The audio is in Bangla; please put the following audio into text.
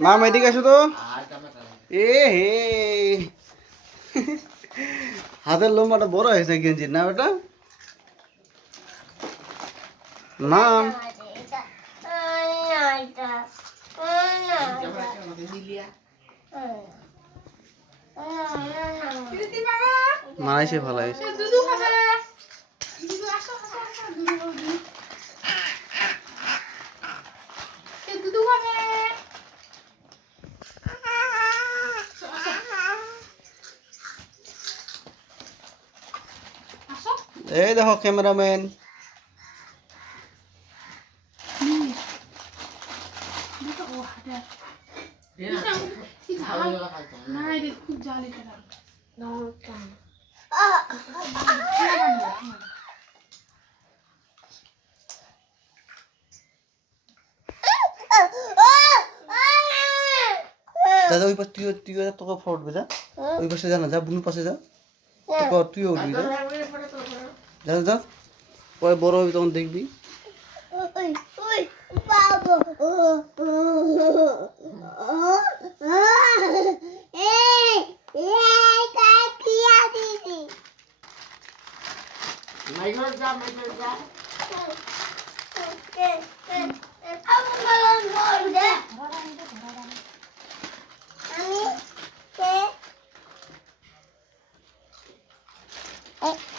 মাম এদিকে আসো তো। এ হে হাতের লম্বাটা বড় হয়েছে গেঞ্জির না বেটা। মাম মারাইছে ফেলাইছে। এই দেখো ক্যামেরাম্যান। দাদা ওই পাশ তুইও তোকে ফটো উঠবে যা। ওই পাশে যা না, যা বুনুর পাশে যা, তুইও উঠবি যা। যা যা পরে বড় হবি তখন দেখবি। আমি